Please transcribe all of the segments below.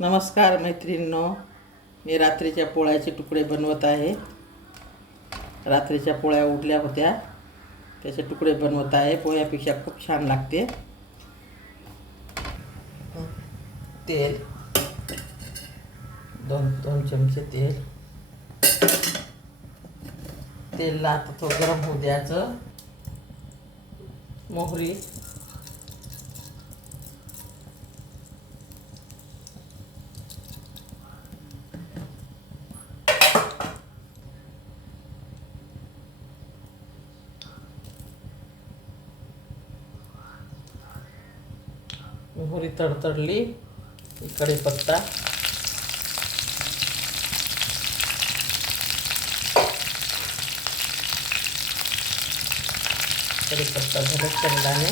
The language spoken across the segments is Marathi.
नमस्कार मैत्रिणींनो. मी रात्रीच्या पोळ्याचे तुकडे बनवत आहे. रात्रीच्या पोळ्या उठल्या होत्या. त्याचे तुकडे बनवत आहे. पोह्यापेक्षा खूप छान लागते. तेल. दोन दोन चमचे तेल. तेलला आता तो गरम होऊ द्यायचं. मोहरी. मोहरी तडतडली. इकडे पत्ता कढीपत्ता झालं चंदाने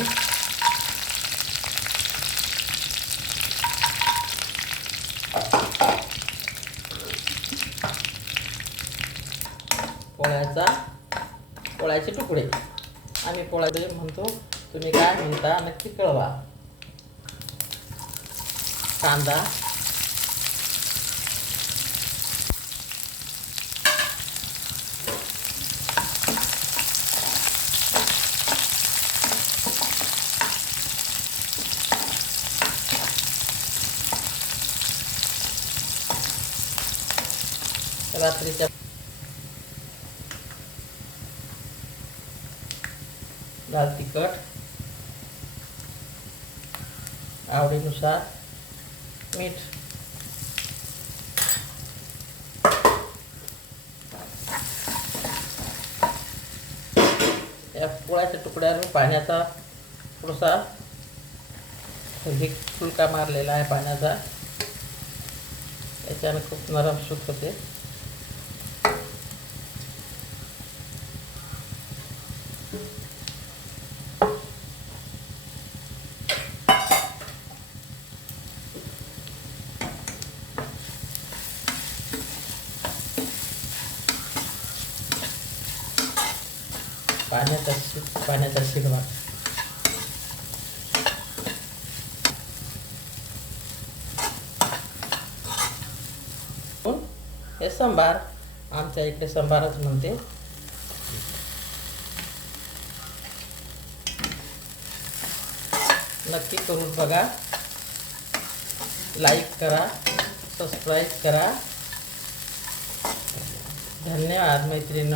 पोळ्याचा पोळ्याचे तुकडे. आम्ही पोळ्याचे म्हणतो तुम्ही काय म्हणता नक्की कळवा. कांदा. रात्रीच्या लाल तिखट. आवडीनुसार मीठ. या पोळ्याच्या तुकड्यावर पाण्याचा थोडासा हे फुलका मारलेला आहे पाण्याचा. याच्यानं खूप नरम सूत होते. पाण्याचा पाण्याचा शिरवा हे संभार आमच्या इकडे संभारच म्हणते. नक्की करून बघा. लाईक करा सबस्क्राईब करा. धन्यवाद मैत्रिणी